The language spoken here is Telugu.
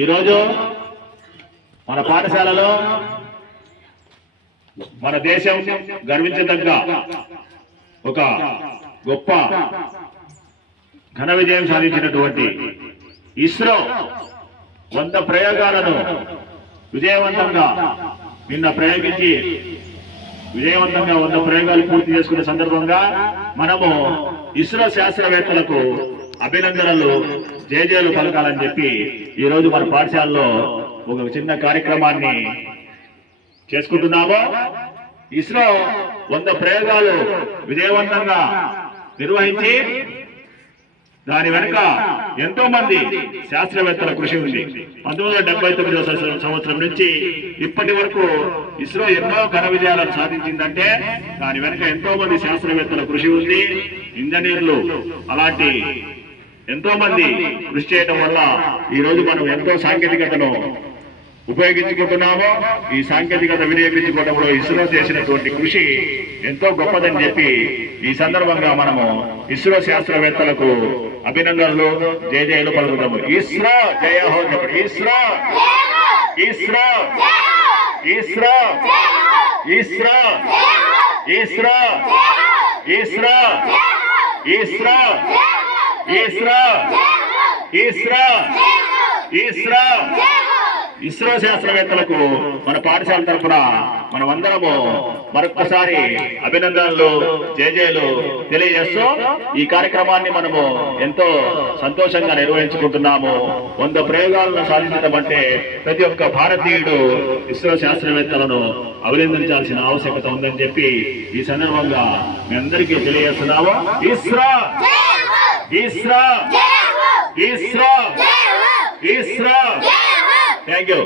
ఈరోజు మన పాఠశాలలో మన దేశం గర్వించదగ్గ ఒక గొప్ప ఘన విజయం సాధించినటువంటి ఇస్రో 100 ప్రయోగాలను విజయవంతంగా నిన్న ప్రయోగించి విజయవంతంగా 100 ప్రయోగాలు పూర్తి చేసుకునే సందర్భంగా మనము ఇస్రో శాస్త్రవేత్తలకు అభినందనలు జేజేలు పలకాలని చెప్పి ఈ రోజు మన పాఠశాలలో ఒక చిన్న కార్యక్రమాన్ని చేసుకుంటున్నాము. ఇస్రో 100 ప్రయోగాలు విజయవంతంగా నిర్వహించి దాని వెనుక ఎంతో మంది శాస్త్రవేత్తల కృషి ఉంది. 1979 సంవత్సరం నుంచి ఇప్పటి వరకు ఇస్రో ఎన్నో ఘన విజయాలను సాధించిందంటే దాని వెనుక ఎంతో మంది శాస్త్రవేత్తల కృషి ఉంది. ఇంజనీర్లు అలాంటి ఎంతో మంది కృషి చేయడం వల్ల ఈ రోజు మనం ఎంతో సాంకేతికతను ఉపయోగించుకుంటున్నాము. ఈ సాంకేతికత వినియోగించుకోవడంలో ఇస్రో చేసినటువంటి కృషి ఎంతో గొప్పదని చెప్పి ఈ సందర్భంగా మనము ఇస్రో శాస్త్రవేత్తలకు అభినందనలు జయజయలు పలుకుతాము. ఇస్రో జయ హో చెప్పండి. ఇస్రో ఇస్రో ఇస్రో ఇస్రో ఇస్రో ఇస్రో ఇస్రో ఇస్రో ఇస్రో ఇస్రో ఇస్రో శాస్త్రవేత్తలకు మన పాఠశాల తరఫున మనమందరము మరొకసారి అభినందనలు జేజేలు తెలియజేస్తూ ఈ కార్యక్రమాన్ని మనము ఎంతో సంతోషంగా నిర్వహించుకుంటున్నాము. 100 ప్రయోగాలను సాధించడం అంటే ప్రతి ఒక్క భారతీయుడు ఇస్రో శాస్త్రవేత్తలను అభినందించాల్సిన ఆవశ్యకత ఉందని చెప్పి ఈ సందర్భంగా మీ అందరికీ తెలియజేస్తున్నాము. ఇస్రో ఇస్రో ఇస్రో ఇస్రో. Thank you.